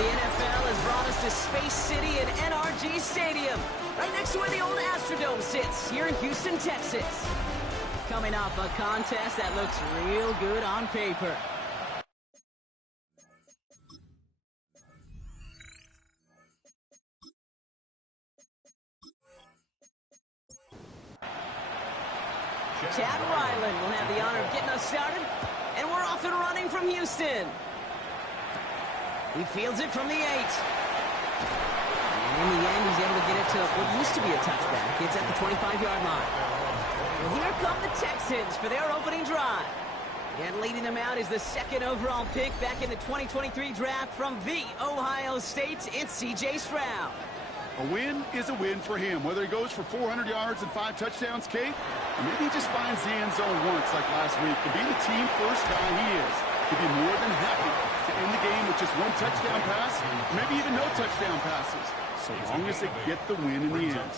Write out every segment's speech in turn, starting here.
The NFL has brought us to Space City and NRG Stadium, right next to where the old Astrodome sits, here in Houston, Texas. Coming up, a contest that looks real good on paper. Chad Ryland will have the honor of getting us started, and we're off and running from Houston. He fields it from the 8. And in the end, he's able to get it to what used to be a touchback. It's at the 25-yard line. Well, here come the Texans for their opening drive. And leading them out is the 2nd overall pick back in the 2023 draft from the Ohio State. It's C.J. Stroud. A win is a win for him, whether he goes for 400 yards and 5 touchdowns, Kate, or maybe he just finds the end zone once like last week. To be the team first guy he is, to be more than happy to end the game with just 1 touchdown pass, maybe even no touchdown passes, so long as they get the win in the end.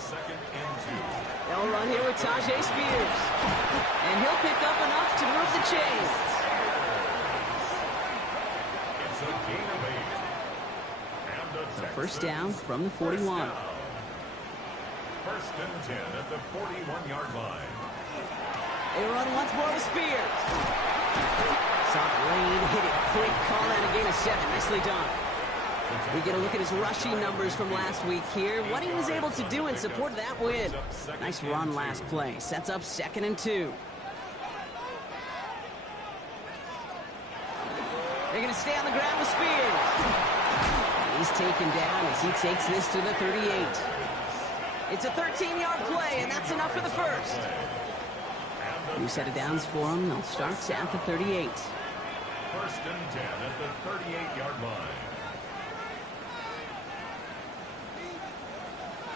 They'll run here with Tajay Spears, and he'll pick up enough to move the chains. It's a gain of 8. First down from the 41. First and 10 at the 41-yard line. They run once more with Spears. Soft lane, hit it quick, call out a gain of 7. Nicely done. We get a look at his rushing numbers from last week here. What he was able to do in support of that win. Nice run last play. Sets up 2nd and 2. They're going to stay on the ground with Spears. He's taken down as he takes this to the 38. It's a 13-yard play, and that's enough for the first. New set of downs for him. They'll start at the 38. First and 10 at the 38-yard line.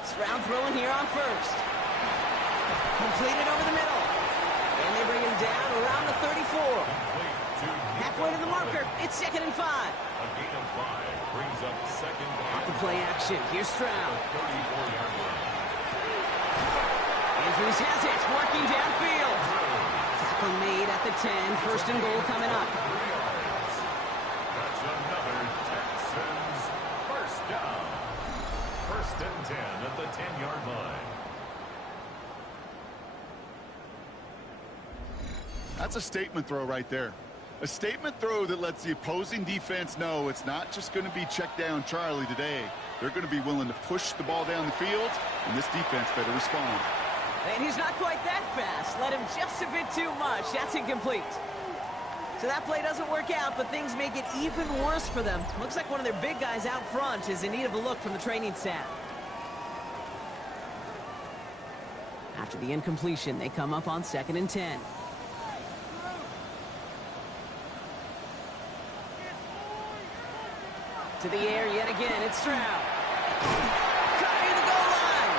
Stroud throwing here on first. Completed over the middle. And they bring him down around the 34. Halfway to the marker. It's 2nd and 5. A gain of 5 brings up 2nd down. Off the play action. Here's Stroud. 34-yard line. Andrews has it. Working downfield. Tackle made at the 10. First and goal coming up. That's another Texans first down. First and 10 at the 10-yard line. That's a statement throw right there. A statement throw that lets the opposing defense know it's not just going to be check down Charlie today. They're going to be willing to push the ball down the field, and this defense better respond. And he's not quite that fast. Let him just a bit too much. That's incomplete. So that play doesn't work out, but things make it even worse for them. Looks like one of their big guys out front is in need of a look from the training staff. After the incompletion, they come up on 2nd and 10. To the air yet again, it's Stroud. Caught near the goal line.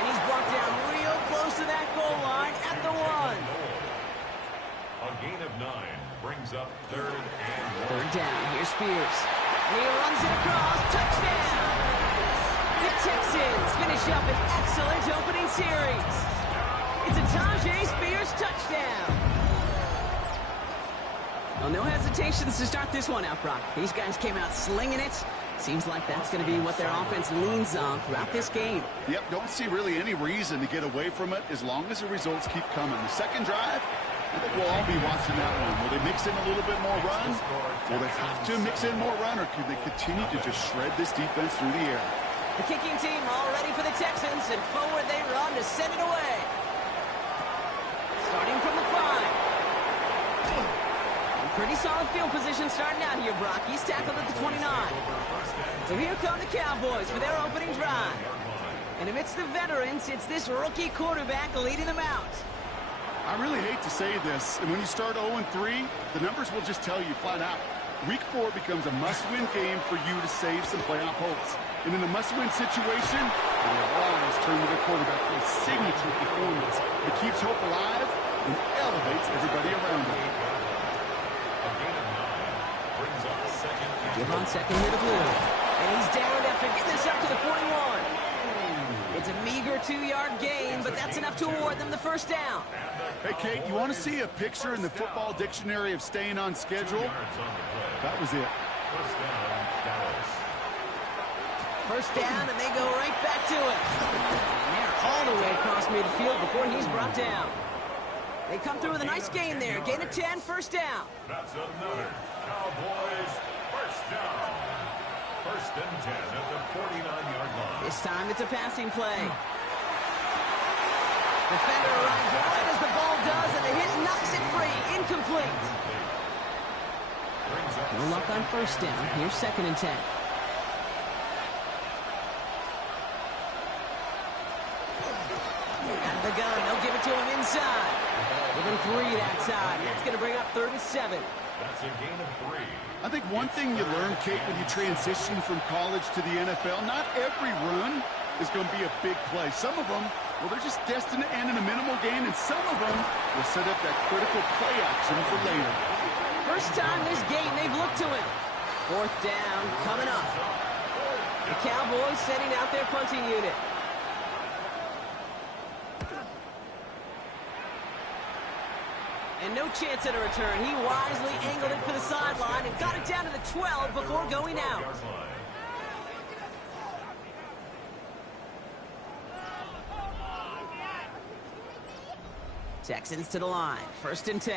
And he's brought down real close to that goal line at the 1. A gain of 9 brings up 3rd and 1. Third down, here's Spears. And he runs it across, touchdown! The Texans finish up an excellent opening series. It's a Tajay Spears touchdown. Well, no hesitations to start this one out, Brock. These guys came out slinging it. Seems like that's going to be what their offense leans on throughout this game. Yep, don't see really any reason to get away from it as long as the results keep coming. The second drive, I think we'll all be watching that one. Will they mix in a little bit more run? Will they have to mix in more run, or could they continue to just shred this defense through the air? The kicking team all ready for the Texans, and forward they run to send it away. Starting from the 5. Pretty solid field position starting out here, Brock. He's tackled at the 29. So here come the Cowboys for their opening drive. And amidst the veterans, it's this rookie quarterback leading them out. I really hate to say this, and when you start 0-3, the numbers will just tell you flat out. Week 4 becomes a must-win game for you to save some playoff hopes. And in a must-win situation, all eyes turn to their quarterback for a signature performance that keeps hope alive and elevates everybody around him. Give on 2nd here to Blue. And he's down after getting this up to the 41. It's a meager 2-yard gain, but that's enough to award them the first down. Hey, Kate, you want to see a picture in the football dictionary of staying on schedule? That was it. First down, Dallas. First down, and they go right back to it. And they're all the way across midfield before he's brought down. They come through with a nice gain there. Gain of 10, first down. That's another Cowboys first down. First and 10 at the 49-yard line. This time it's a passing play. Defender arrives right as the ball does, and the hit knocks it free. Incomplete. No luck on first down. Here's second and 10. Out of the gun. They'll give it to him inside. Within 3 that time. That's going to bring up 3rd and 7. That's a gain of 3. I think one thing you learn, Kate, when you transition from college to the NFL, not every run is going to be a big play. Some of them, well, they're just destined to end in a minimal gain, and some of them will set up that critical play action for later. First time this game they've looked to him. 4th down coming up. The Cowboys sending out their punting unit. And no chance at a return. He wisely angled it for the sideline and got it down to the 12 before going out. Texans to the line. First and 10.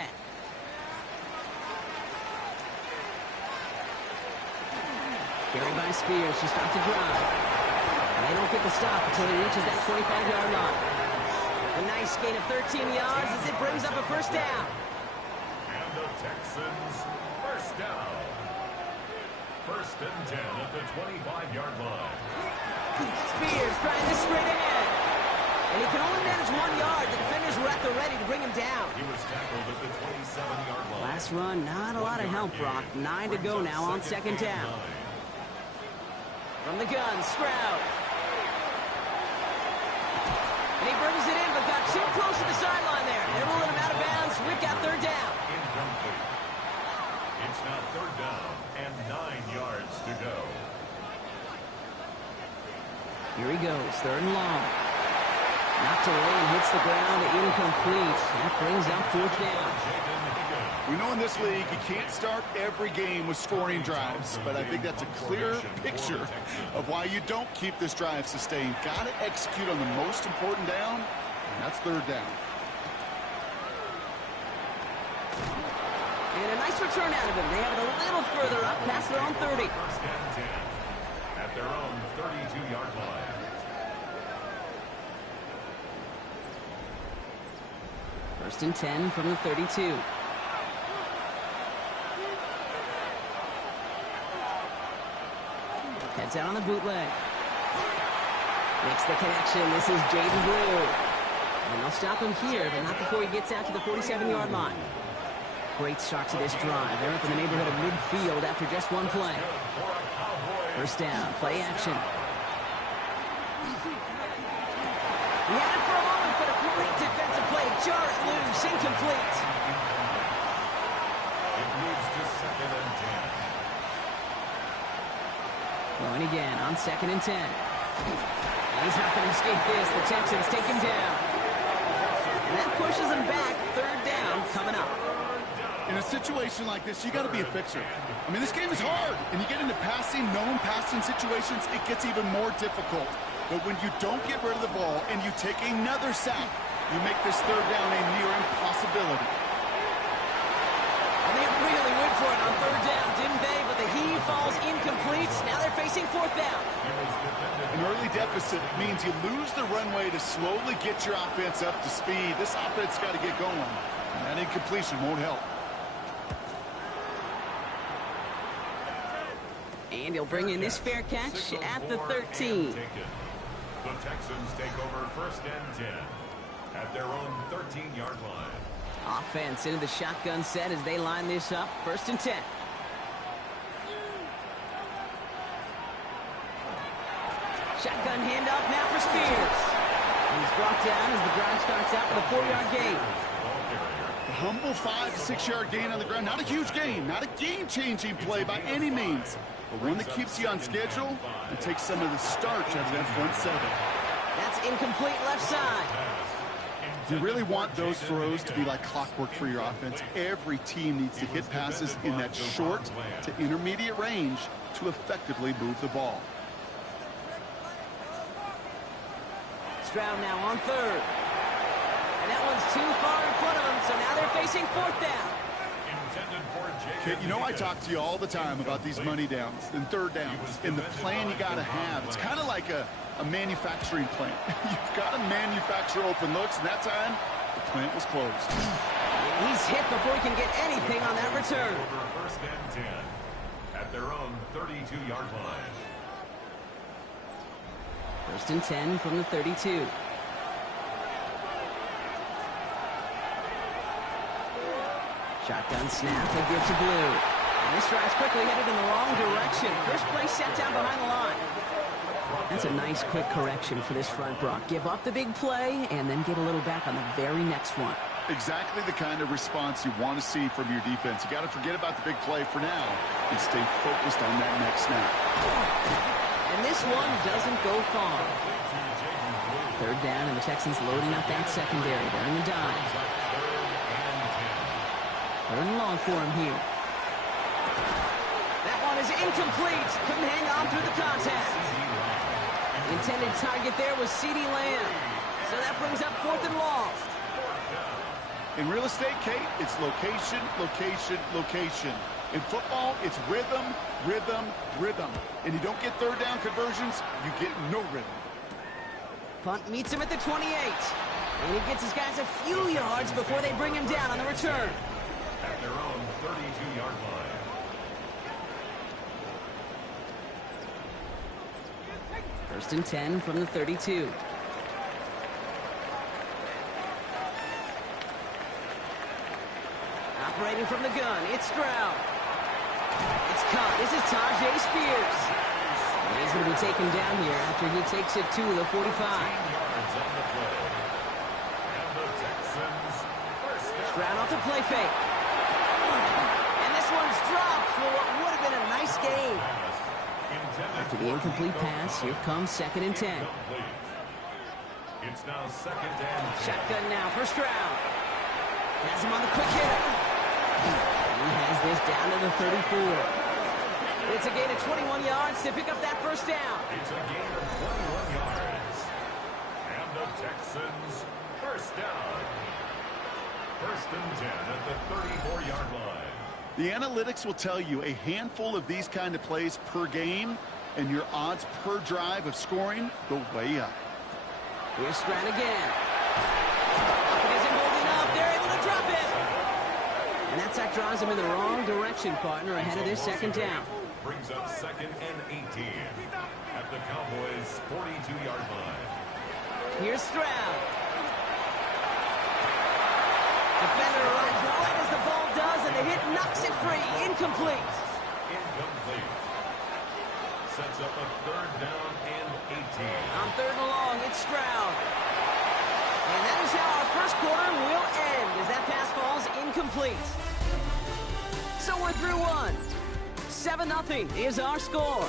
Carried by Spears to start the drive. And they don't get the stop until he reaches that 25-yard line. A nice gain of 13 yards as it brings up a first down. And the Texans first down. First and 10 at the 25-yard line. Spears trying this straight ahead. And he can only manage 1 yard. The defenders were at the ready to bring him down. He was tackled at the 27-yard line. Last run, not a lot of help, Brock. 9 to go now on second down. From the gun, Stroud. And he brings it in, but got too close to the sideline there. They're ruling him out of bounds. We've got third down. Incomplete. It's now third down and 9 yards to go. Here he goes, third and long. Knocked away and hits the ground, incomplete. That brings up fourth down. We know in this league you can't start every game with scoring drives, but I think that's a clear picture of why you don't keep this drive sustained. Got to execute on the most important down, and that's third down. And a nice return out of him. They have it a little further up past their own 30. First and 10 at their own 32-yard line. First and 10 from the 32. Heads out on the bootleg. Makes the connection. This is Jaden Blue. And they'll stop him here, but not before he gets out to the 47-yard line. Great start to this drive. They're up in the neighborhood of midfield after just one play. First down, play action. He had it for a moment, but a great defensive play to jar it loose. Incomplete. It moves to second and 10. Going again on second and 10. And he's not going to escape this. The Texans take him down. And that pushes him back. Third down coming up. In a situation like this, you got to be a fixer. I mean, this game is hard, and you get into known passing situations, it gets even more difficult. But when you don't get rid of the ball and you take another sack, you make this third down a near impossibility. And they really went for it on third down, didn't they? But the heave falls incomplete. Now they're facing fourth down. An early deficit means you lose the runway to slowly get your offense up to speed. This offense got to get going, and that incompletion won't help. And he'll bring in this fair catch at the 13. The Texans take over first and 10 at their own 13-yard line. Offense into the shotgun set as they line this up. First and 10. Shotgun handoff now for Spears. He's brought down as the drive starts out with a 4-yard gain. A humble 5 to 6 yard gain on the ground. Not a huge gain, not a game-changing play by any means, but one that keeps you on schedule and takes some of the starch out of that front seven. That's incomplete left side. You really want those throws to be like clockwork for your offense. Every team needs to hit passes in that short to intermediate range to effectively move the ball. Stroud now on third. And that one's too far in front of him, so now they're facing fourth down. Okay, you know I talk to you all the time about these money downs and third downs and the plan you got to have. It's kind of like a manufacturing plant. You've got to manufacture open looks, and that time the plant was closed. He's hit before he can get anything on that return. First and 10 at their own 32-yard line. First and 10 from the 32. Shotgun snap, they give to Blue. And this drive's quickly headed in the wrong direction. First play set down behind the line. That's a nice quick correction for this front, Brock. Give up the big play and then get a little back on the very next one. Exactly the kind of response you want to see from your defense. You got to forget about the big play for now and stay focused on that next snap. And this one doesn't go far. Third down, and the Texans loading up that secondary. They're in the dime. Third and long for him here. That one is incomplete. Couldn't hang on through the contact. Intended target there was CeeDee Lamb. So that brings up fourth and long. In real estate, Kate, it's location, location, location. In football, it's rhythm, rhythm, rhythm. And you don't get third down conversions, you get no rhythm. Punt meets him at the 28. And he gets his guys a few yards before they bring him down on the return. At their own 32-yard line. First and 10 from the 32. Operating from the gun, it's Stroud. It's caught. This is Tajay Spears. And he's going to be taken down here after he takes it to the 45. Stroud off the play fake. And this one's dropped for what would have been a nice game. After the incomplete pass, here comes second and 10. It's now second and 10. Shotgun now for Stroud. Has him on the quick hitter. He has this down to the 34. It's a gain of 21 yards to pick up that first down. It's a gain of 21 yards. And the Texans first down. First and 10 at the 34-yard line. The analytics will tell you a handful of these kind of plays per game, and your odds per drive of scoring go way up. Here's Stroud again. It isn't holding up. They're able to drop it. And that sack drives him in the wrong direction, partner, ahead of their second down. Brings up second and 18 at the Cowboys' 42-yard line. Here's Stroud. Defender arrives right as the ball does, and the hit knocks it free. Incomplete. Incomplete. Sets up a third down and 18. On third and long, it's Stroud. And that is how our first quarter will end, as that pass falls incomplete. So we're through one. 7-0 is our score.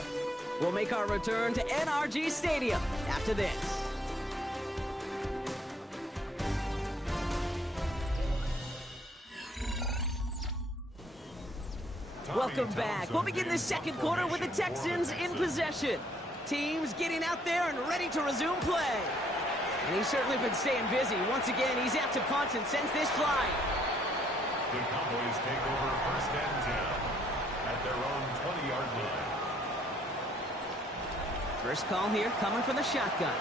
We'll make our return to NRG Stadium after this. Welcome back. We'll begin the second quarter with the Texans in possession. Teams getting out there and ready to resume play. And he's certainly been staying busy. Once again, he's out to punt and sends this flying. The Cowboys take over first and 10 at their own 20-yard line. First call here coming from the shotgun.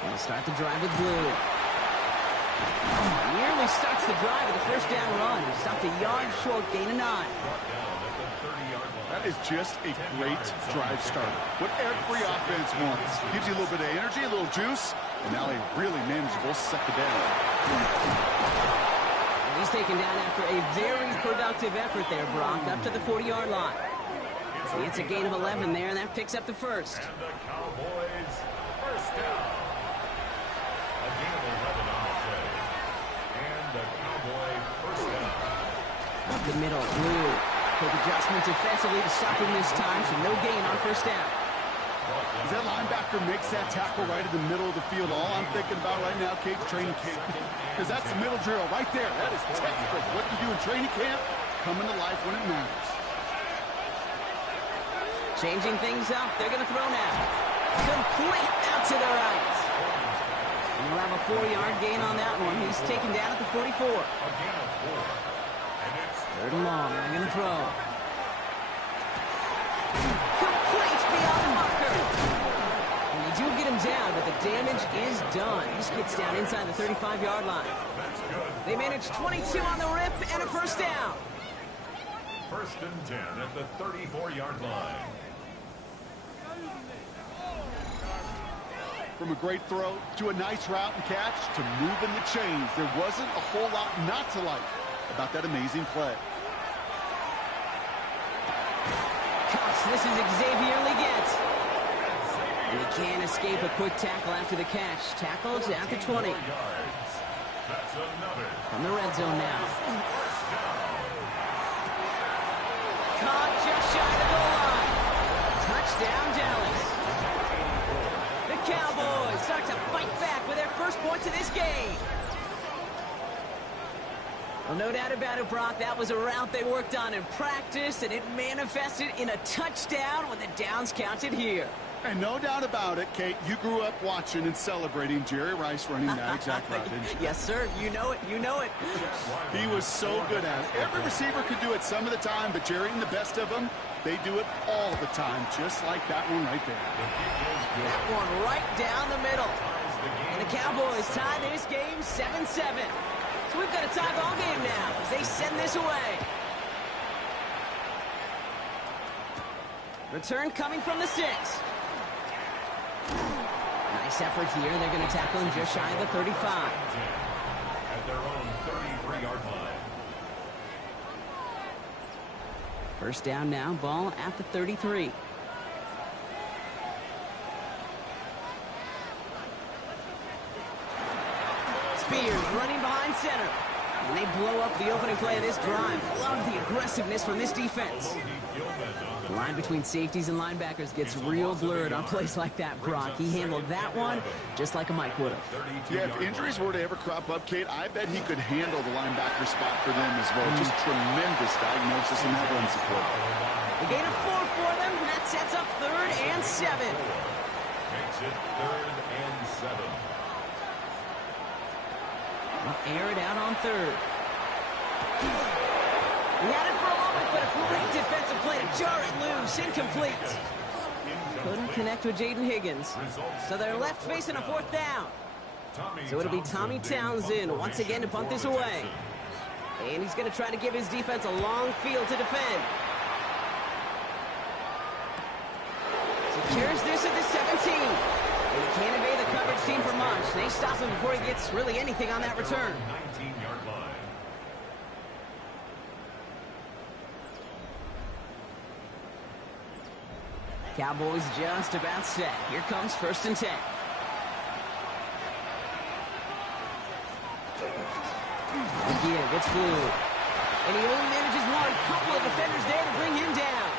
And we'll start the drive with Blue. Nearly starts the drive with the first down run. He stopped a yard short, gain of 9. That is just a great drive starter. What every offense wants. Gives you a little bit of energy, a little juice, and now a really manageable second down. And he's taken down after a very productive effort there, Brock, up to the 40-yard line. So it's a gain of 11 there, and that picks up the first. And the Cowboys first down. A gain of 11 on the play. And the Cowboy first down. Up the middle, Blue. Quick adjustment defensively to stop him this time, so no gain on first down. As that linebacker makes that tackle right in the middle of the field, all I'm thinking about right now, Kate, training camp. Because that's the middle drill right there. That is textbook. What you do in training camp, coming to life when it matters. Changing things up. They're going to throw now. Complete out to the right. And we'll have a 4-yard gain on that one. He's taken down at the 44. Third and long. They're going to throw. Complete beyond the marker. And they do get him down, but the damage is done. He just gets down inside the 35-yard line. They manage 22 on the rip and a first down. First and 10 at the 34-yard line. From a great throw to a nice route and catch to moving the chains, there wasn't a whole lot not to like about that amazing play. Gosh, this is Xavier Leggett. And he can't escape a quick tackle after the catch. Tackled at the 20. From the red zone now. Caught just shy of the goal line. Touchdown, Dallas. The Cowboys start to fight back with their first points of this game. Well, no doubt about it, Brock. That was a route they worked on in practice, and it manifested in a touchdown when the downs counted here. And no doubt about it, Kate, you grew up watching and celebrating Jerry Rice running that exact route, didn't you? Yes, sir. You know it. You know it. He was so good at it. Every receiver could do it some of the time, but Jerry and the best of them, they do it all the time, just like that one right there. That one right down the middle. And the Cowboys tie this game 7-7. So we've got a tie ball game now as they send this away. Return coming from the 6. Nice effort here. They're going to tackle him just shy of the 35. At their own 33-yard line. First down now, ball at the 33. Spears running behind center. And they blow up the opening play of this drive. Love the aggressiveness from this defense. The line between safeties and linebackers gets real blurred on plays like that, Brock. He handled that one just like a Mike would have. Yeah, if injuries were to ever crop up, Kate, I bet he could handle the linebacker spot for them as well. Just tremendous diagnosis and that run support. The gain of 4 for them, and that sets up 3rd and 7. Makes it 3rd and 7. We'll air it out on 3rd. He had it for a moment, but a great defensive play to jar it loose. Incomplete. Couldn't connect with Jaden Higgins. So they're left facing a 4th down. So it'll be Tommy Townsend once again to punt this away. And he's going to try to give his defense a long field to defend. Secures this at the 17. And he can't evade the coverage team for much. They stop him before he gets really anything on that return. 19-yard line. Cowboys just about set. Here comes 1st and 10. Again, it's blue. And he only manages one. Couple of defenders there to bring him down.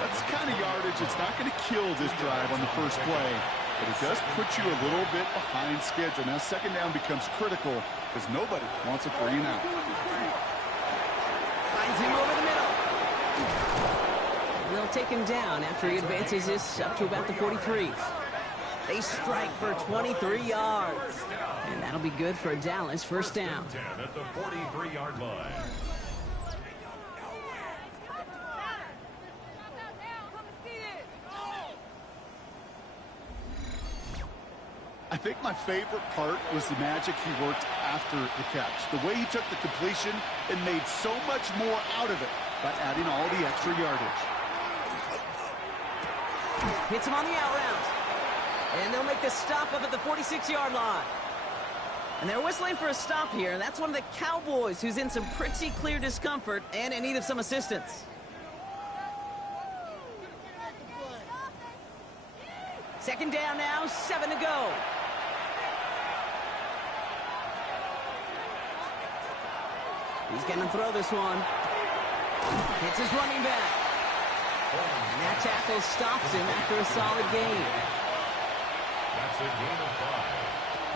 That's the kind of yardage. It's not going to kill this drive on the first play, but it does put you a little bit behind schedule. Now, 2nd down becomes critical because nobody wants a 3 and out. Finds him over the middle. And they'll take him down after he advances this up to about the 43. They strike for 23 yards. And that'll be good for Dallas. First down. 10 at the 43-yard line. I think my favorite part was the magic he worked after the catch. The way he took the completion and made so much more out of it by adding all the extra yardage. Hits him on the out route. And they'll make the stop up at the 46-yard line. And they're whistling for a stop here. That's one of the Cowboys who's in some pretty clear discomfort and in need of some assistance. Second down now, 7 to go. He's going to throw this one. Hits his running back. And that tackle stops him after a solid gain. That's a gain of 5.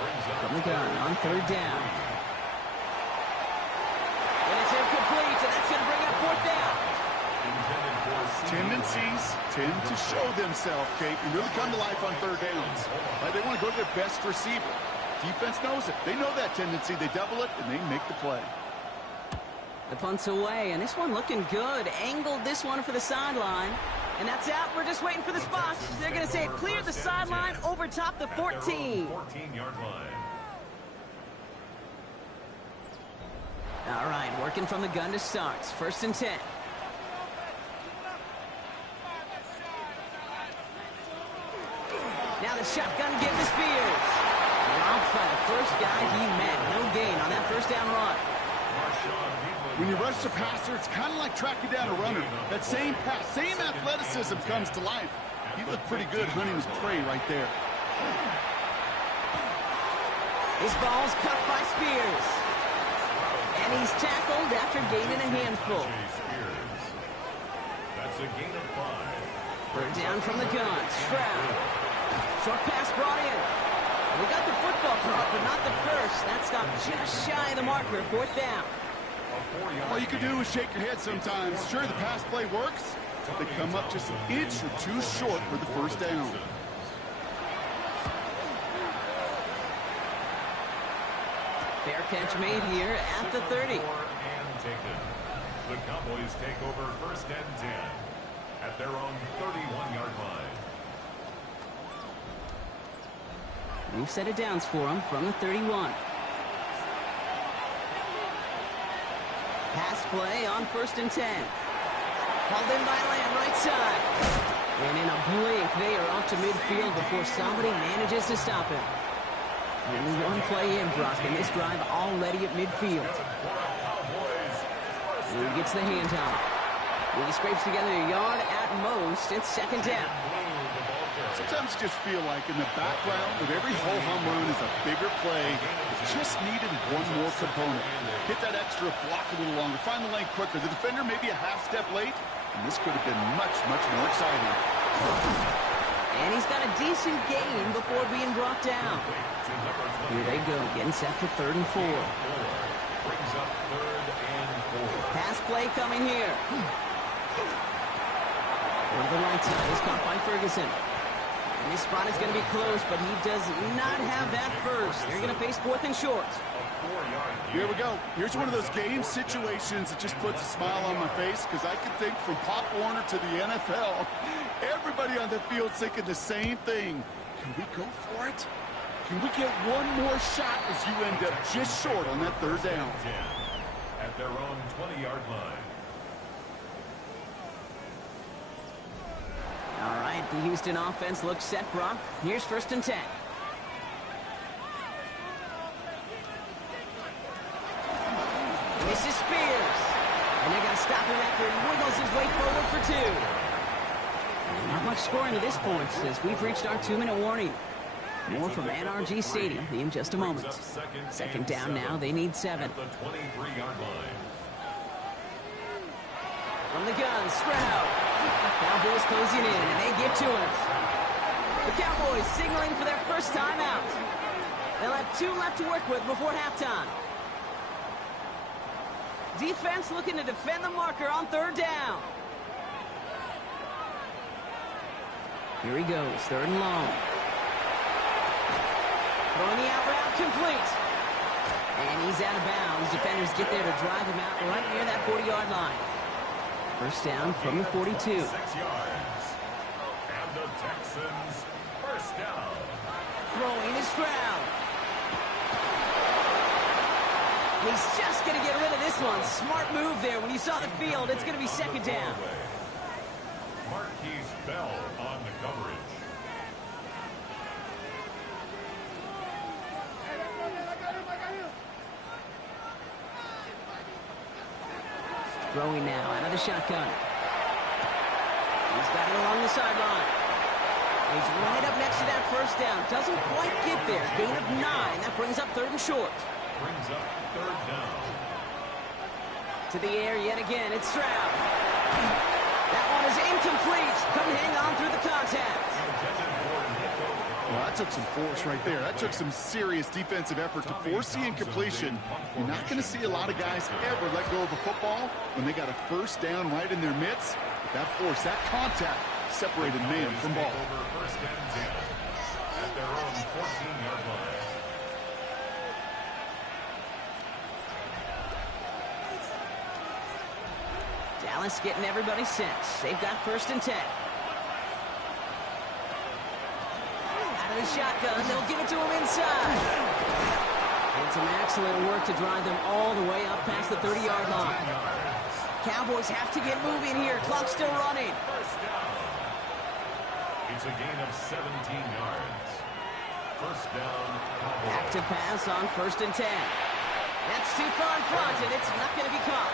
Brings up From the gun on 3rd down. And it's incomplete, and that's going to bring up 4th down. Tendencies tend to show themselves, Kate, and really come to life on 3rd downs. Like they want to go to their best receiver. Defense knows it. They know that tendency. They double it, and they make the play. The punt's away, and this one looking good. Angled this one for the sideline. And that's out. We're just waiting for the spot. They're going to say it cleared the sideline over top the 14. 14-yard line. All right, working from the gun to start. 1st and 10. Now the shotgun give to Spears. Dropped by the first guy he met. No gain on that 1st down run. When you rush the passer, it's kind of like tracking down a runner. That same pass, same athleticism comes to life. He looked pretty good hunting his prey right there. His ball's cut by Spears. And he's tackled after gaining a handful. That's a gain of 5. They're down from the gun. Stroud. Short pass brought in. We got the football caught, but not the first. That stopped just shy of the marker. 4th down. All you can do is shake your head sometimes. Sure, the pass play works. They come up just an inch or 2 short for the 1st down. Fair catch made here at the 30. And taken. The Cowboys take over 1st and 10 at their own 31-yard line. New set of downs for him from the 31. Pass play on 1st and 10. Called in by Lamb, right side. And in a blink, they are off to midfield before somebody manages to stop him. Only one play in, Brock, and this drive already at midfield. He gets the handoff. He scrapes together a yard at most. It's 2nd down. Sometimes you just feel like in the background of every ho-hum run is a bigger play. It just needed one more component. Hit that extra block a little longer. Find the lane quicker. The defender may be a half step late, and this could have been much, much more exciting. And he's got a decent gain before being brought down. Here they go, getting set for 3rd and 4. Brings up 3rd and 4. Pass play coming here. Over the right side is caught by Ferguson. And this spot is going to be close, but he does not have that first. They're going to face 4th and short. Here we go. Here's one of those game situations that just puts a smile on my face, because I can think from Pop Warner to the NFL, everybody on the field thinking the same thing. Can we go for it? Can we get one more shot as you end up just short on that 3rd down? At their own 20-yard line. All right, the Houston offense looks set, Brock. Here's 1st and 10. This is Spears. And they're going to stop him after he wiggles his way forward for 2. And not much scoring to this point, as we've reached our 2-minute warning. More from NRG Stadium in just a moment. 2nd down now, they need 7. At the 23-yard line. From the gun, Stroud. Cowboys closing in, and they get to him. The Cowboys signaling for their first timeout. They'll have 2 left to work with before halftime. Defense looking to defend the marker on 3rd down. Here he goes, 3rd and long. Throwing the out route complete. And he's out of bounds. Defenders get there to drive him out right near that 40-yard line. 1st down from the 42. 6 yards. And the Texans 1st down. Throwing is Stroud. He's just going to get rid of this one. Smart move there. When you saw the field, it's going to be 2nd down. Marquise Bell on the coverage. Throwing now out of the shotgun. He's got it along the sideline. He's right up next to that 1st down. Doesn't quite get there. Gain of 9. That brings up 3rd and short. Brings up 3rd down. To the air yet again. It's Stroud. That one is incomplete. Couldn't hang on through the contact. Well, that took some force right there. That took some serious defensive effort to force the incompletion. You're not going to see a lot of guys ever let go of a football when they got a first down right in their midst. But that force, that contact, separated man from ball. First and 10 at their own 14-yard line. Dallas getting everybody set. They've got first and 10. Out of the shotgun, they'll give it to him inside. And some excellent work to drive them all the way up past the 30-yard line. Cowboys have to get moving here. Clock's still running. First down. It's a gain of 17 yards. First down, Cowboys. Back to pass on first and 10. That's too far in front, and it's not going to be caught.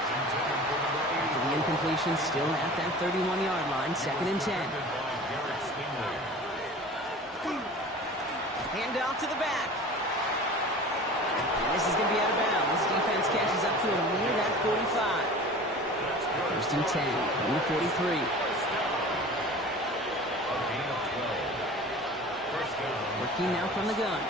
After the incompletion, still at that 31-yard line, second and 10. Hand off to the back. And this is going to be out of bounds. Defense catches up to him near that 45. First and 10 from the 43. Working now from the gun.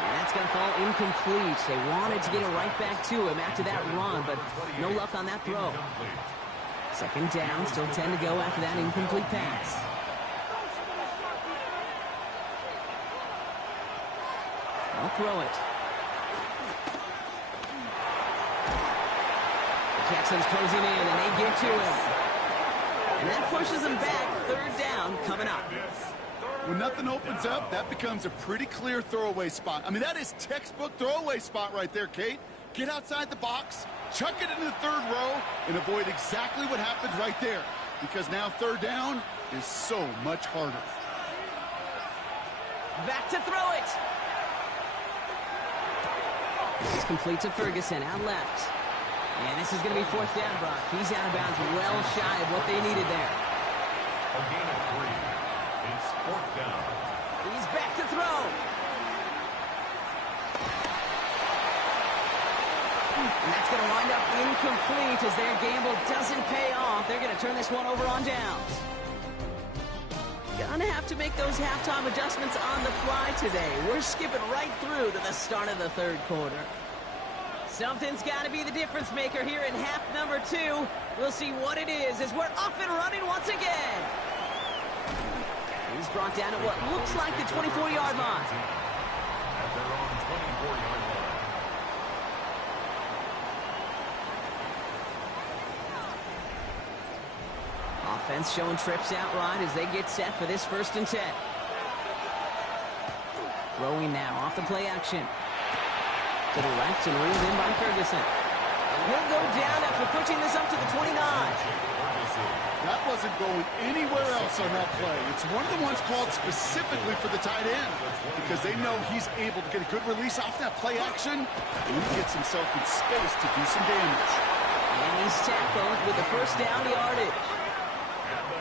And that's going to fall incomplete. They wanted to get it right back to him after that run, but no luck on that throw. Second down, still 10 to go after that incomplete pass. They'll throw it. The Texans closing in, and they get to him. And that pushes them back. Third down coming up. When nothing opens up, that becomes a pretty clear throwaway spot. I mean, that is textbook throwaway spot right there, Kate. Get outside the box, chuck it into the third row, and avoid exactly what happened right there. Because now third down is so much harder. Back to throw it. This is complete to Ferguson, out left. And this is going to be fourth down, Brock. He's out of bounds, well shy of what they needed there. A gain of 3. It's fourth down. He's back to throw. And that's going to wind up incomplete as their gamble doesn't pay off. They're going to turn this one over on downs. Gonna have to make those halftime adjustments on the fly today. We're skipping right through to the start of the third quarter. Something's got to be the difference maker here in half number 2. We'll see what it is as we're off and running once again. He's brought down at what looks like the 24-yard line. At their own 24-yard line. Offense showing trips out right as they get set for this first and 10. Throwing now off the play action. To the left and reeled in by Ferguson. And he'll go down after pushing this up to the 29. That wasn't going anywhere else on that play. It's one of the ones called specifically for the tight end because they know he's able to get a good release off that play action and he gets himself in space to do some damage. And he's tackled with the first down yardage.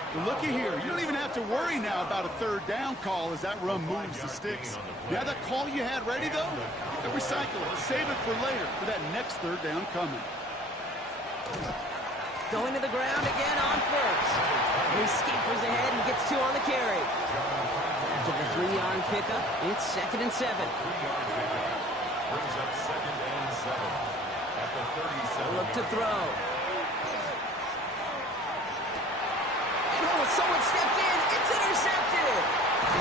But looky here, you don't even have to worry now about a third down call as that run moves the sticks. You have that call you had ready, though? You can recycle it. Save it for later for that next third down coming. Going to the ground again on first. And he scampers ahead and gets 2 on the carry. After the 3-yard pickup, it's second and 7. Brings up second and 7 at the 37. Look to throw. Someone stepped in. It's intercepted.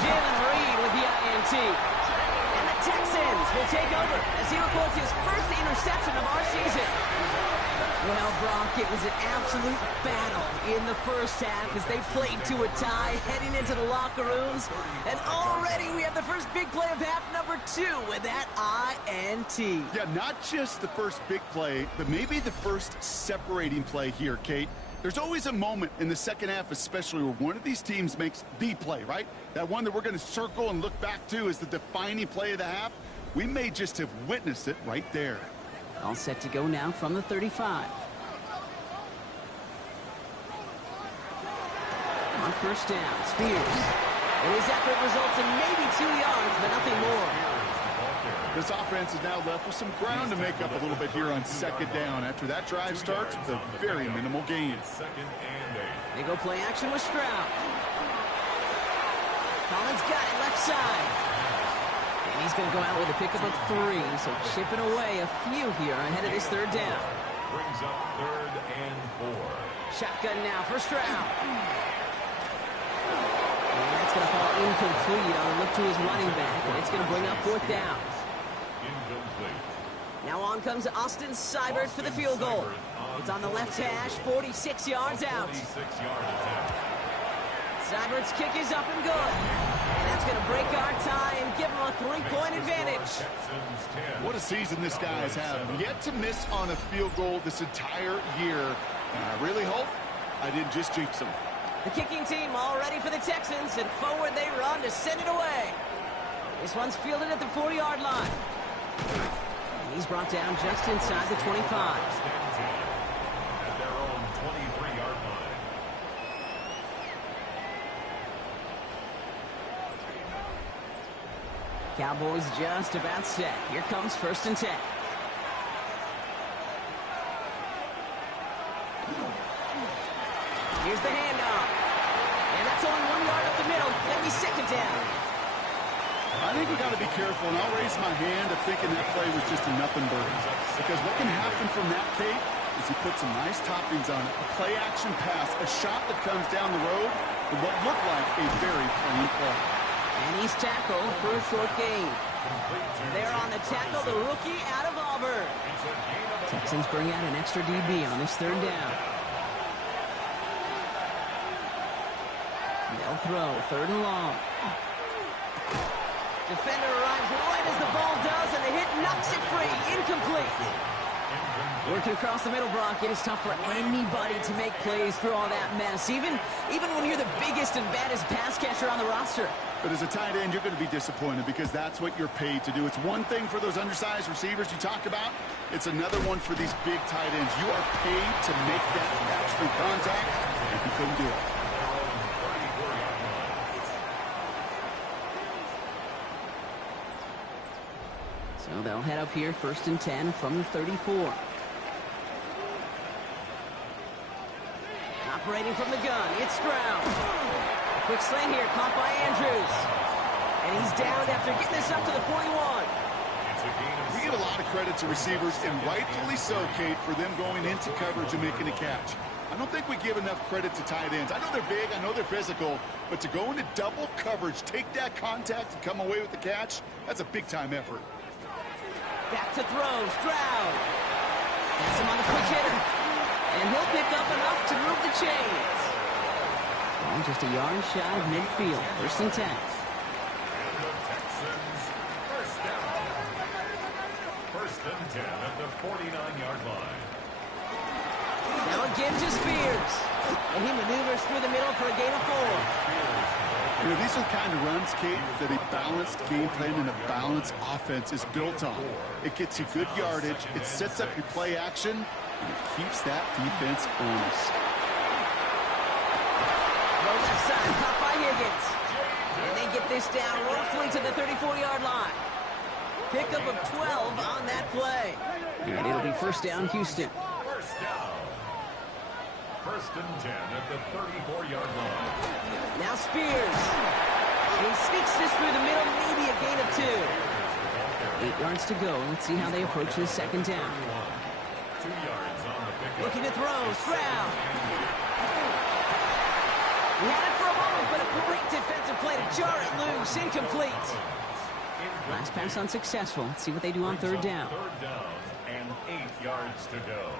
Jalen Reed with the INT. And the Texans will take over as he records his first interception of our season. Well, Brock, it was an absolute battle in the first half as they played to a tie heading into the locker rooms. And already we have the first big play of half number 2 with that INT. Yeah, not just the first big play, but maybe the first separating play here, Kate. There's always a moment in the second half, especially where one of these teams makes the play, right? That one that we're going to circle and look back to as the defining play of the half. We may just have witnessed it right there. All set to go now from the 35. On first down, Spears. And his effort results in maybe 2 yards, but nothing more. This offense is now left with some ground to make up a little bit here on second down. After that drive starts with a very minimal gain. They go play action with Stroud. Collins got it left side. And he's going to go out with a pickup of 3. So chipping away a few here ahead of this third down. Brings up 3rd and 4. Shotgun now for Stroud. And that's going to fall incomplete on a look to his running back. And it's going to bring up 4th down. Incomplete. Now on comes Austin Seibert for the field goal. It's on the left hash, 46 yards out. 46-yard attempt. Seibert's kick is up and good. And that's going to break our tie and give him a 3-point advantage. Texans 10. What a season this guy has had. Yet to miss on a field goal this entire year. And I really hope I didn't just jinx him. The kicking team all ready for the Texans, and forward they run to send it away. This one's fielded at the 40-yard line. And he's brought down just inside the 25. At their own 23-yard line. Cowboys just about set. Here comes 1st and 10. Here's the handoff. And that's only 1 yard up the middle. That'll be 2nd down. I think we got to be careful, and I'll raise my hand of thinking that play was just a nothing burger. Because what can happen from that, Kate, is he put some nice toppings on it. A play-action pass, a shot that comes down the road for what looked like a very plain play. And he's tackled for a short gain. There on the tackle, the rookie out of Auburn. Texans bring out an extra DB on this 3rd down. They'll throw 3rd and long. Defender arrives right as the ball does, and the hit knocks it free. Incomplete. Working across the middle, Brock, it is tough for anybody to make plays through all that mess, even when you're the biggest and baddest pass catcher on the roster. But as a tight end, you're going to be disappointed because that's what you're paid to do. It's one thing for those undersized receivers you talk about. It's another one for these big tight ends. You are paid to make that catch through contact, and you couldn't do it. So they'll head up here, 1st and 10 from the 34. Operating from the gun, it's Stroud. Quick slant here, caught by Andrews. And he's down after getting this up to the 41. We give a lot of credit to receivers, and rightfully so, Kate, for them going into coverage and making a catch. I don't think we give enough credit to tight ends. I know they're big, I know they're physical, but to go into double coverage, take that contact, and come away with the catch, that's a big-time effort. Back to throw, Stroud. That's him on the quick hitter. And he'll pick up enough to move the chains. And just a yard shy of midfield, 1st and 10. And the Texans, 1st down. 1st and 10 at the 49-yard line. Now again to Spears. And he maneuvers through the middle for a gain of 4. You know, these are the kind of runs, Kate, that a balanced game plan and a balanced offense is built on. It gets you good yardage, it sets up your play action, and it keeps that defense honest. Low left side, caught by Higgins. And they get this down roughly to the 34-yard line. Pickup of 12 on that play. And it'll be 1st down, Houston. 1st down. 1st and 10 at the 34-yard line. Now Spears. He sneaks this through the middle, maybe a gain of 2. 8 yards to go. Let's see how they approach this 2nd down. 2 yards on the pickup. Looking to throw, Stroud. He had it for a moment, but a great defensive play to jar it loose. Incomplete. Last pass unsuccessful. Let's see what they do on 3rd down. 3rd down and 8 yards to go.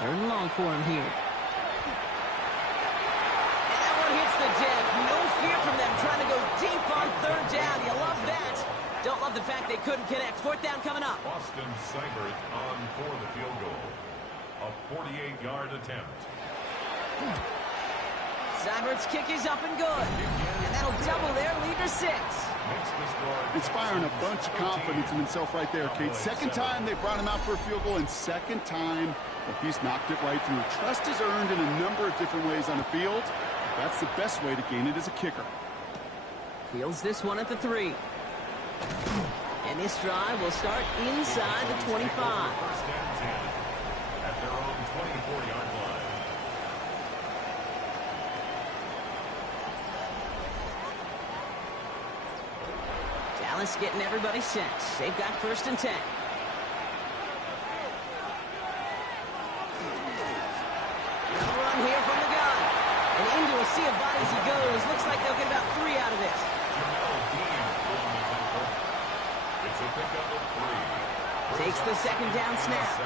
3rd and long for him here. And that one hits the deck. No fear from them trying to go deep on 3rd down. You love that. Don't love the fact they couldn't connect. 4th down coming up. Austin Seibert on for the field goal. A 48-yard attempt. Seibert's kick is up and good. And that'll double their lead to 6. Inspiring a bunch of confidence in himself right there, Kate. 2nd time they brought him out for a field goal, and 2nd time he's knocked it right through. Trust is earned in a number of different ways on the field. That's the best way to gain it as a kicker. Fields this one at the 3. And this drive will start inside the 25. First and 10 at their own 24-yard line. Dallas getting everybody set. They've got first and 10. Run here from the gun. And into a sea of bodies he goes. Looks like they'll get about 3 out of this. It's a pickup of 3. Takes the second down snap.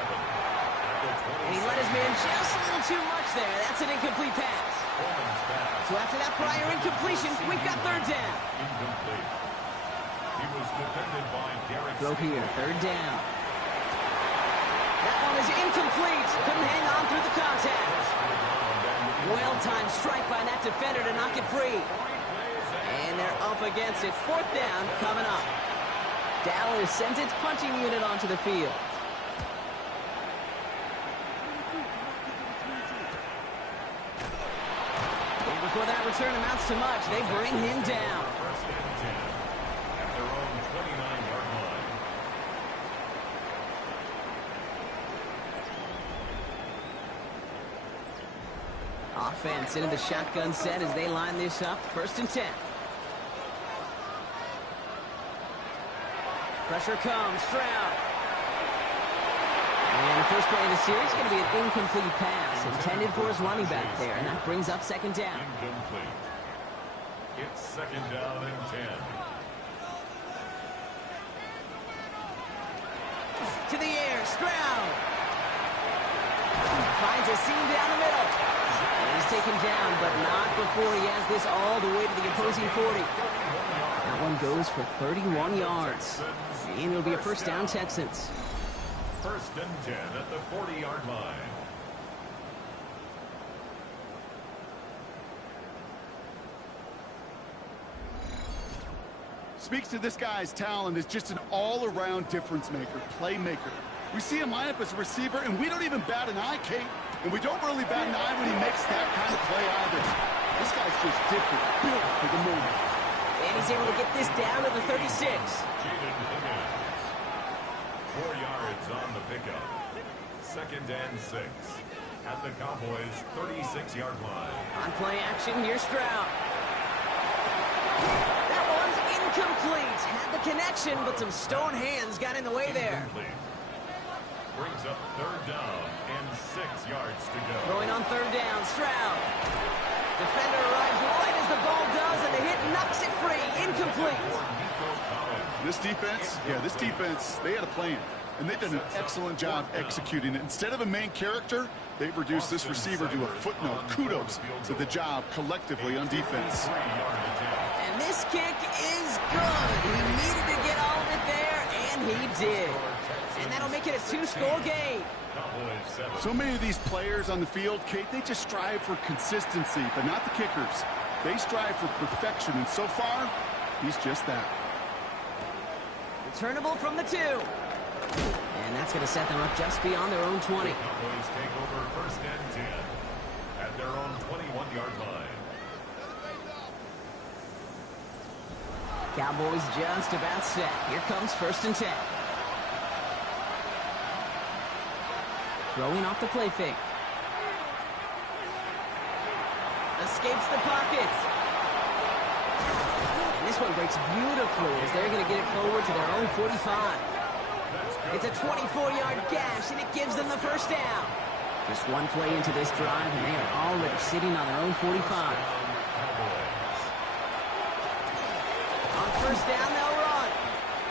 And he let his man just a little too much there. That's an incomplete pass. So after that prior incompletion, we've got third down. Incomplete. He was defended by Derek. Throw here, third down. That one is incomplete. Couldn't hang on through the contact. Well-timed strike by that defender to knock it free. And they're up against it. Fourth down coming up. Dallas sends its punching unit onto the field. And before that return amounts to much, they bring him down. First and 10 at their own 29-yard line. Offense into the shotgun set as they line this up. First and 10. Pressure comes. Stroud. And the first play of the series is going to be an incomplete pass intended for his running back there, and that brings up second down. Incomplete. It's second down and 10. To the air. Stroud. Finds a seam down the middle. He's taken down, but not before he has this all the way to the opposing 40. That one goes for 31 yards. And it'll be a first down, Texans. First and 10 at the 40-yard line. Speaks to this guy's talent as just an all-around difference maker, playmaker. We see him line up as a receiver, and we don't even bat an eye, Kate. And we don't really bat an eye when he makes that kind of play either. This guy's just different, built for the moment. And he's able to get this down to the 36. 4 yards on the pickup. Second and 6 at the Cowboys' 36-yard line. On play action, here's Stroud. That one's incomplete. Had the connection, but some stone hands got in the way there. Incomplete. Brings up third down and 6 yards to go. Throwing on third down, Stroud. Defender arrives right as the ball does, and the hit knocks it free. Incomplete. This defense, they had a plan, and they've done an excellent job executing it. Instead of a main character, they've reduced this receiver to a footnote. Kudos to the job collectively on defense. And this kick is good. He needed to get all of it there, and he did. And that'll make it a 2-score game. So many of these players on the field, Kate, they just strive for consistency, but not the kickers. They strive for perfection, and so far, he's just that. Returnable from the 2. And that's going to set them up just beyond their own 20. Cowboys take over first and 10 at their own 21-yard line. Cowboys just about set. Here comes first and 10. Throwing off the play fake. Escapes the pocket. And this one breaks beautifully as they're going to get it forward to their own 45. It's a 24-yard gash, and it gives them the first down. Just one play into this drive, and they are already sitting on their own 45. On first down, they'll run.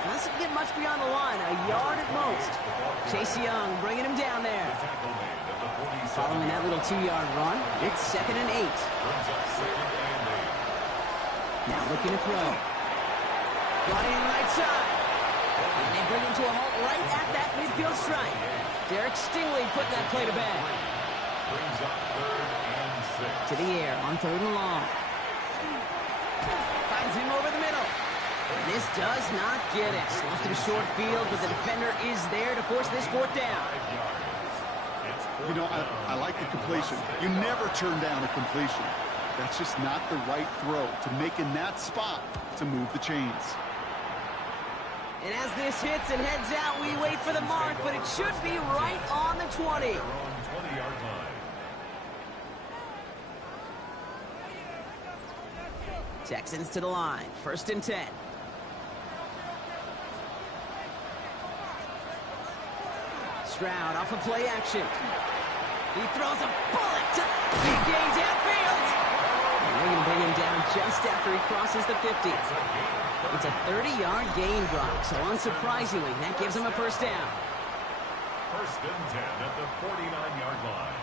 Doesn't get much beyond the line, a yard at most. Chase Young bringing him down there. Following that little 2-yard run, it's second and 8. Now looking to throw. Got in right side. And they bring him to a halt right at that midfield strike. Derek Stingley putting that play to bed. To the air on third and long. Finds him over the middle. And this does not get it. Left in short field, but the defender is there to force this fourth down. You know, I like the completion. You never turn down a completion. That's just not the right throw to make in that spot to move the chains. And as this hits and heads out, we wait for the mark, but it should be right on the 20. They're on 20-yard line. Texans to the line. 1st and 10. Stroud off of play action. He throws a bullet to big gain downfield. And they're going to bring him down just after he crosses the 50. It's a 30-yard gain, Brock, so unsurprisingly, that gives him a 1st down. 1st and 10 at the 49-yard line.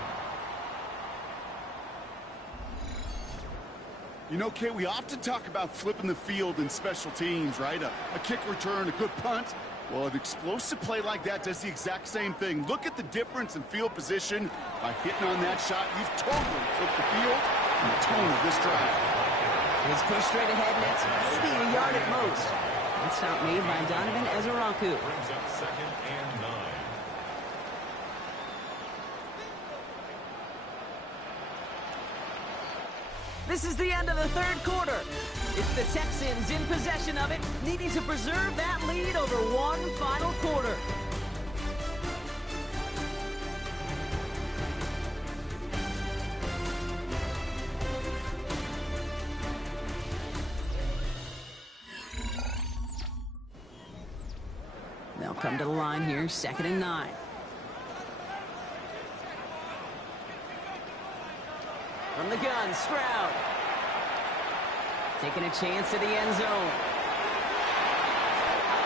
You know, Kay, we often talk about flipping the field in special teams, right? A kick return, a good punt. Well, an explosive play like that does the exact same thing. Look at the difference in field position. By hitting on that shot, you've totally flipped the field and the tone of this drive. He's pushed straight ahead, and that's maybe a yard at most. That stop made by Donovan Ezeraku. Brings up 2nd and 9. This is the end of the 3rd quarter. It's the Texans in possession of it, needing to preserve that lead over one final quarter. They'll come to the line here, 2nd and 9. From the gun, Stroud. Taking a chance to the end zone.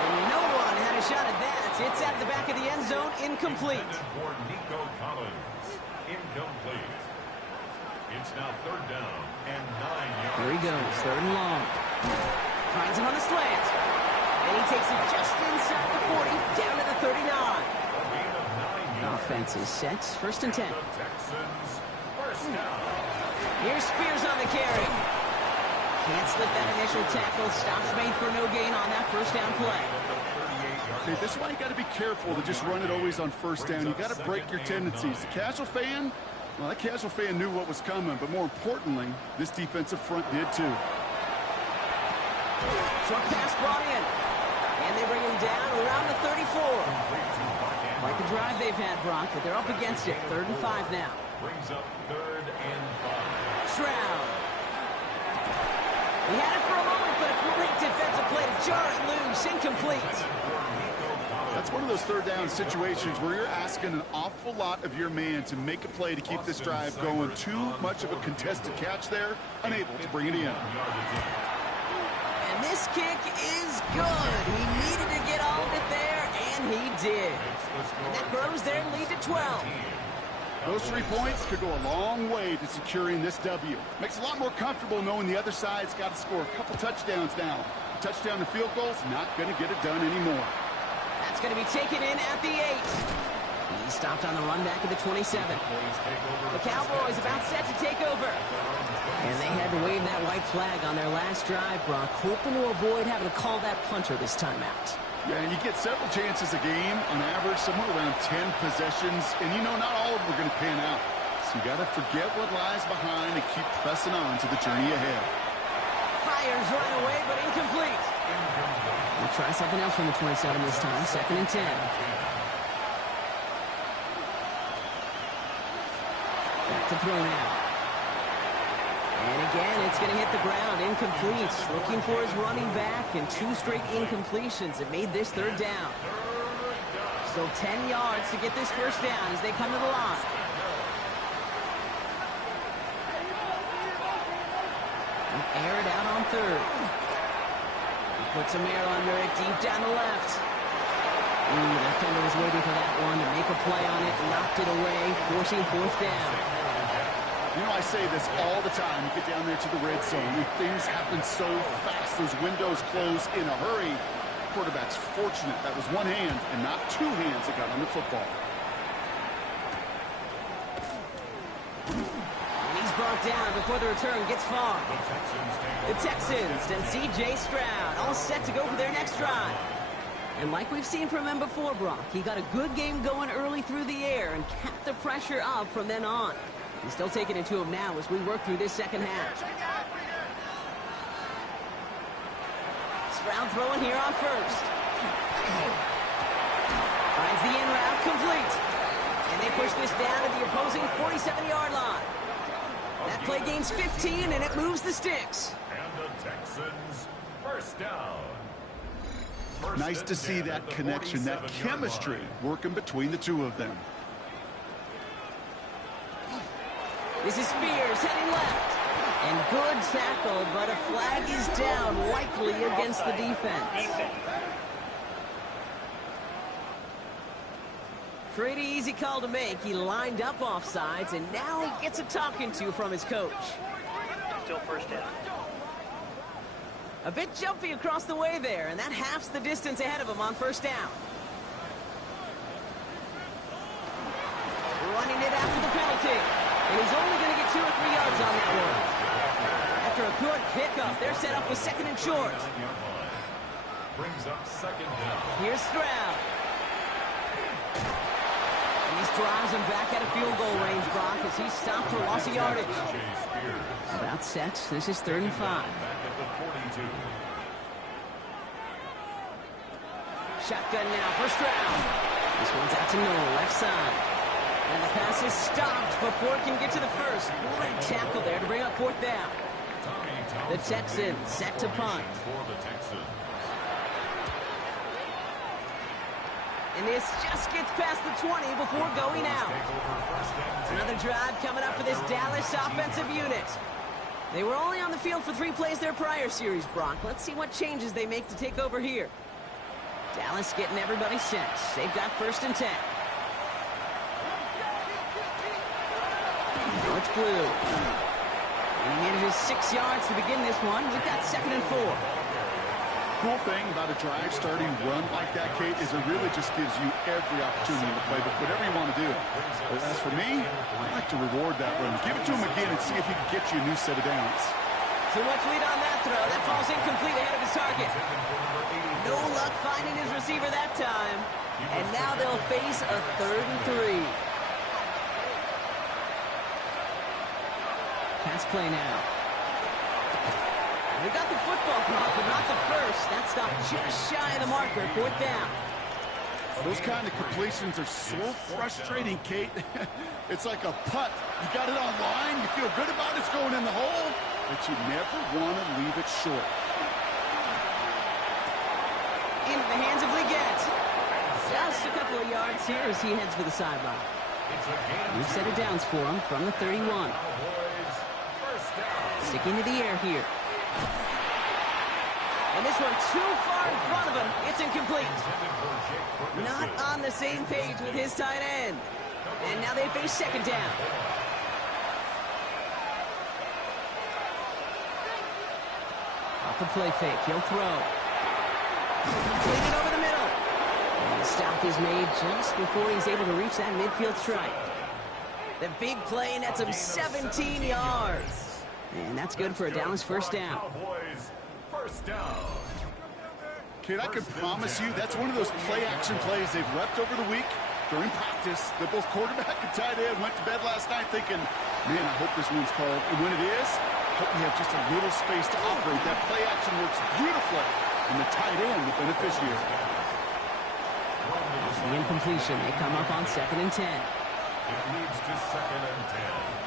And no one had a shot at that. It's at the back of the end zone, incomplete. For Nico Collins, incomplete. It's now 3rd down and 9 yards. Here he goes, 3rd and long. Finds him on the slant. And he takes it just inside the 40, down to the 39. A gain of 9 yards. Offense is set, 1st and 10. The Texans, 1st down. Here's Spears on the carry. Can't slip that initial tackle. Stops made for no gain on that 1st down play. Okay, this is why you got to be careful to just run it always on 1st down. You got to break your tendencies. The casual fan, well, that casual fan knew what was coming, but more importantly, this defensive front did too. Short pass brought in. And they bring him down around the 34. Quite the drive they've had, Brock, but they're up against it. 3rd and 5 now. Brings up 3rd and 5. Stroud. He had it for a moment, but a great defensive play to jar it loose. Incomplete. That's one of those 3rd down situations where you're asking an awful lot of your man to make a play to keep this drive going. Too much of a contested catch there, unable to bring it in. And this kick is good. He needed to get all of it there, and he did. And that grows their lead to 12. Those 3 points could go a long way to securing this W. Makes it a lot more comfortable knowing the other side's got to score a couple touchdowns now. A touchdown to field goal's not going to get it done anymore. That's going to be taken in at the 8. He stopped on the run back at the 27. The Cowboys about set to take over. And they had to wave that white flag on their last drive, Brock, hoping to avoid having to call that punter this time out. Yeah, you get several chances a game, on average, somewhere around 10 possessions, and you know not all of them are going to pan out. So you got to forget what lies behind and keep pressing on to the journey ahead. Fires right away, but incomplete. We'll try something else from the 27 this time, 2nd and 10. Back to throw now. And again, it's going to hit the ground, incomplete. Looking for his running back, and 2 straight incompletions. It made this 3rd down. So 10 yards to get this 1st down as they come to the line. Air it out on 3rd. He puts some air under it, deep down the left. The defender was waiting for that one to make a play on it, knocked it away, forcing 4th down. You know, I say this all the time. You get down there to the red zone, and things happen so fast. Those windows close in a hurry. Quarterback's fortunate that was one hand and not 2 hands that got on the football. And he's brought down before the return gets far. The Texans and C.J. Stroud all set to go for their next drive. And like we've seen from him before, Brock, he got a good game going early through the air and kept the pressure up from then on. He's still taking it to him now as we work through this second half. Stroud throwing here on first. Finds the in route complete. And they push this down to the opposing 47-yard line. That play gains 15, and it moves the sticks. And the Texans, first down. Nice to see that connection, that chemistry working between the two of them. This is Spears heading left. And good tackle, but a flag is down, likely against the defense. Pretty easy call to make. He lined up offsides, and now he gets a talking to from his coach. Still first down. A bit jumpy across the way there, and that halves the distance ahead of him on first down. Running it after the penalty. And he's only going to get 2 or 3 yards on that one. After a good pickup, they're set up with second and short. Brings up second down. Here's Stroud. And he drives him back at a field goal range, Brock, as he stopped for loss of yardage. About set. This is 3rd and 5. Back at the 42. Shotgun now for Stroud. This one's out to Noel, left side. And the pass is stopped before it can get to the first. Great tackle there to bring up 4th down. The Texans set to punt. And this just gets past the 20 before going out. Another drive coming up for this Dallas offensive unit. They were only on the field for 3 plays their prior series, Brock. Let's see what changes they make to take over here. Dallas getting everybody set. They've got 1st and 10. Now it's Blue. And he manages 6 yards to begin this one. We've got 2nd and 4. Cool thing about a drive starting run like that, Kate, is it really just gives you every opportunity to play, but whatever you want to do. But as for me, I like to reward that run. Give it to him again and see if he can get you a new set of downs. Too much lead on that throw. That falls incomplete ahead of his target. No luck finding his receiver that time. And now they'll face a 3rd and 3. Pass play now. We got the football clock, but not the first. That stopped just shy of the marker. 4th down. Those kind of completions are so frustrating, Kate. It's like a putt. You got it on line. You feel good about it's going in the hole, but you never want to leave it short. Into the hands of Leggett. Just a couple of yards here as he heads for the sideline. New set of downs for him from the 31. Sticking to the air here. And this one too far in front of him. It's incomplete. Not on the same page with his tight end. And now they face 2nd down. Off the play fake. He'll throw. Completed over the middle. And the stop is made just before he's able to reach that midfield strike. The big play nets him 17 yards. And that's good for a Dallas 1st down. Cowboys, first down. Kate, I can promise you that's one of those play-action plays they've repped over the week during practice. That both quarterback and tight end went to bed last night thinking, man, I hope this one's called. And when it is, I hope we have just a little space to operate. That play-action works beautifully, and the tight end, the beneficiary. The incompletion. They come up on 2nd and 10. It leads to 2nd and 10.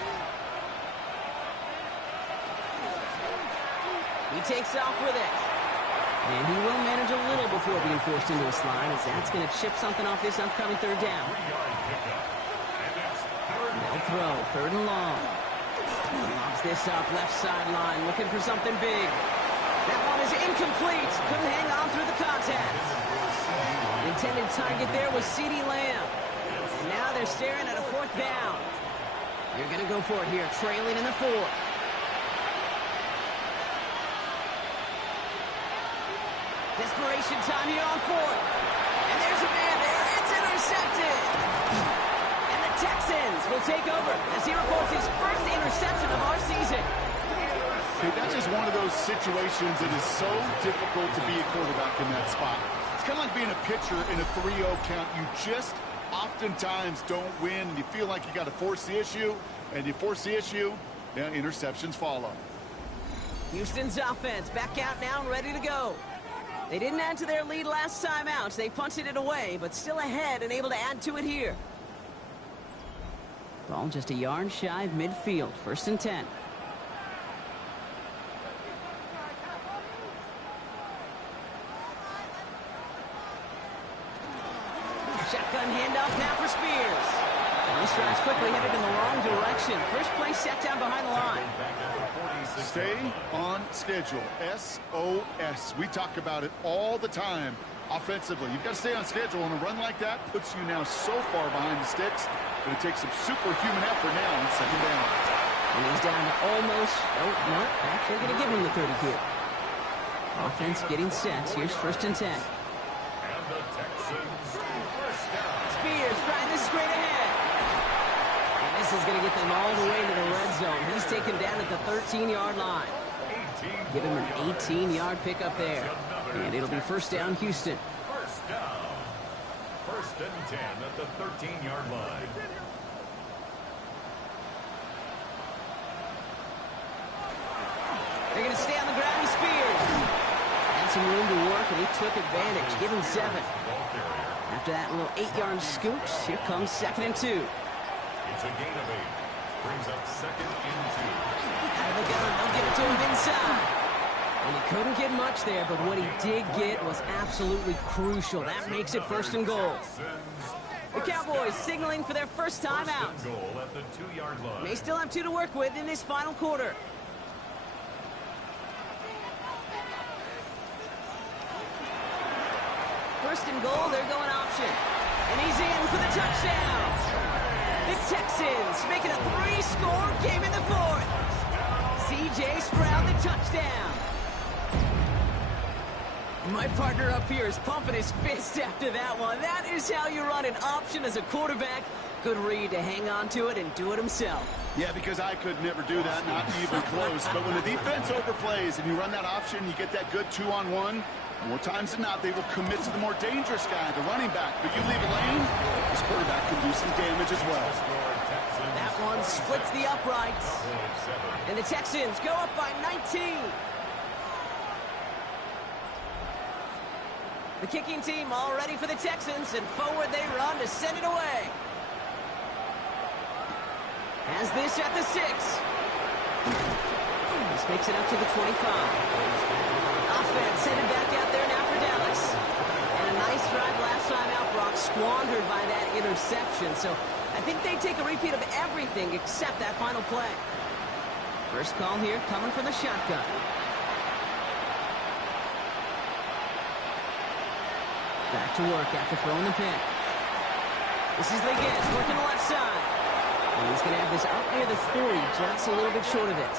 He takes off with it. And he will manage a little before being forced into a slide, as that's going to chip something off this upcoming 3rd down. They'll throw. 3rd and long. Lobs this up left sideline, looking for something big. That one is incomplete. Couldn't hang on through the contact. The intended target there was CeeDee Lamb. And now they're staring at a 4th down. You're going to go for it here, trailing in the 4th. Desperation time here on 4th. And there's a man there. It's intercepted. And the Texans will take over as he reports his first interception of our season. Okay, that's just one of those situations that is so difficult to be a quarterback in that spot. It's kind of like being a pitcher in a 3-0 count. You just oftentimes don't win. You feel like you got to force the issue, and you force the issue, yeah, interceptions follow. Houston's offense back out now and ready to go. They didn't add to their lead last time out. They punted it away, but still ahead and able to add to it here. Ball just a yard shy of midfield. 1st and 10. Shotgun handoff now for Spears. And this drive's quickly headed in the wrong direction. First play set down behind the line. Stay on schedule. SOS. We talk about it all the time. Offensively, you've got to stay on schedule, and a run like that puts you now so far behind the sticks that it takes some superhuman effort now on 2nd down. And he's down to almost, no, actually going to give him the 30 here. Offense getting set. Here's 1st and 10. And the Texans first down. Spears trying this straight ahead. And this is going to get them all the way to the red zone. He's taken down at the 13-yard line. Give him an 18-yard pickup there. And it'll be 1st down, Houston. First down. 1st and 10 at the 13-yard line. They're going to stay on the ground with Spears. Had some room to work, and he took advantage. Give him 7. After that little 8-yard scooch, here comes 2nd and 2. It's a gain of 8. Brings up 2nd and 2. Out of the gun, they'll give it to him inside. And he couldn't get much there, but what he did get was absolutely crucial. That makes it 1st and goal. The Cowboys signaling for their first time out. Goal at the 2-yard line. May still have 2 to work with in this final quarter. First and goal, they're going option. And he's in for the touchdown. The Texans making a 3-score game in the 4th. C.J. Stroud, the touchdown. My partner up here is pumping his fist after that one. That is how you run an option as a quarterback. Good read to hang on to it and do it himself. Yeah, because I could never do that, not even close. But when the defense overplays and you run that option, you get that good 2-on-1. More times than not, they will commit to the more dangerous guy, the running back. But you leave a lane, this quarterback can do some damage as well. That one splits the uprights. And the Texans go up by 19. The kicking team all ready for the Texans, and forward they run to send it away. Has this at the 6. This makes it up to the 25. Offense headed back out there now for Dallas. And a nice drive last time out, Brock, squandered by that interception. So I think they take a repeat of everything except that final play. First call here coming from the shotgun. Back to work after throwing the pick. This is Leggett working the left side. And he's going to have this out near the 40, just a little bit short of it.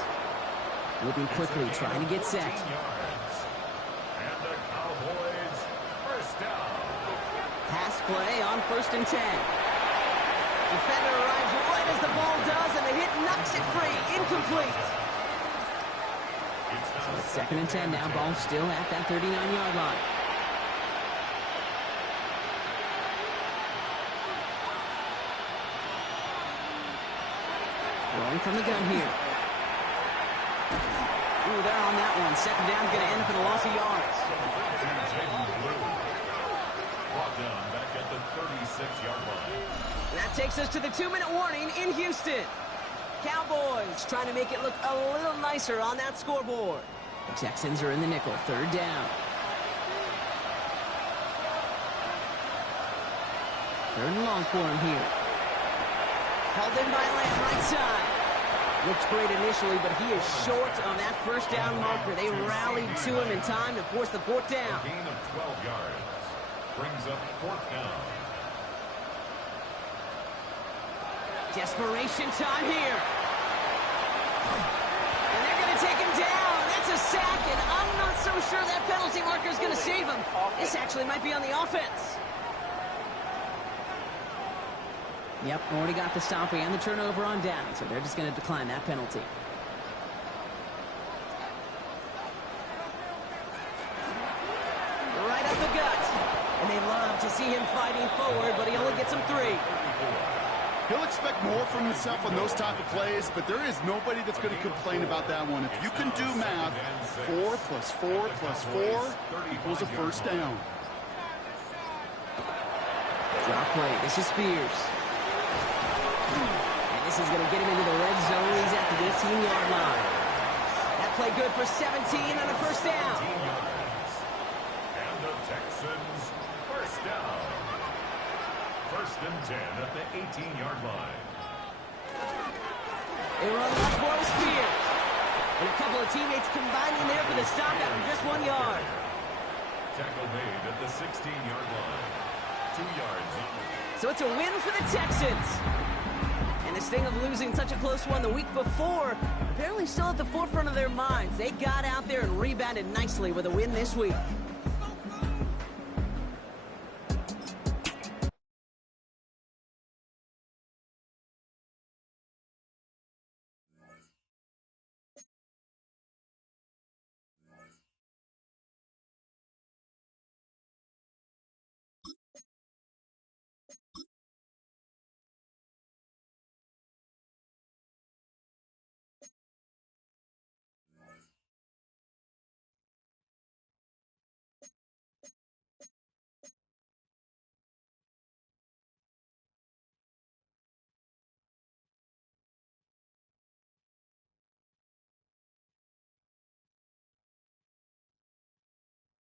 Moving quickly, trying to get set. And the Cowboys first down. Pass play on 1st and 10. Defender arrives right as the ball does, and the hit knocks it free. Incomplete. So it's 2nd and 10 now. Ball still at that 39-yard line. Throwing from the gun here. Ooh, they're on that one. 2nd down's going to end up in a loss of yards. Brought down back at the 36-yard line. And that takes us to the 2-minute warning in Houston. Cowboys trying to make it look a little nicer on that scoreboard. The Texans are in the nickel. 3rd down. 3rd and long for him here. Hauled in by Lamb, right side. Looked great initially, but he is short on that 1st down marker. They rallied to him in time to force the 4th down. Gain of 12 yards. Brings up 4th down. Desperation time here. And they're going to take him down. That's a sack, and I'm not so sure that penalty marker is going to save him. This actually might be on the offense. Yep, already got the stop and the turnover on down, so they're just going to decline that penalty. Right up the gut. And they love to see him fighting forward, but he only gets them 3. He'll expect more from himself on those type of plays, but there is nobody that's going to complain about that one. If you can do math, 4 plus 4 plus 4 equals a first down. Drop play. This is Spears. And this is going to get him into the red zone. He's at the 18-yard line. That play good for 17 and a first down. And the Texans first down. First and 10 at the 18-yard line. They run much more with Spears. And a couple of teammates combining there for the stop after just 1 yard. Tackle made at the 16-yard line. 2 yards. So it's a win for the Texans. And the sting of losing such a close one the week before, apparently still at the forefront of their minds. They got out there and rebounded nicely with a win this week.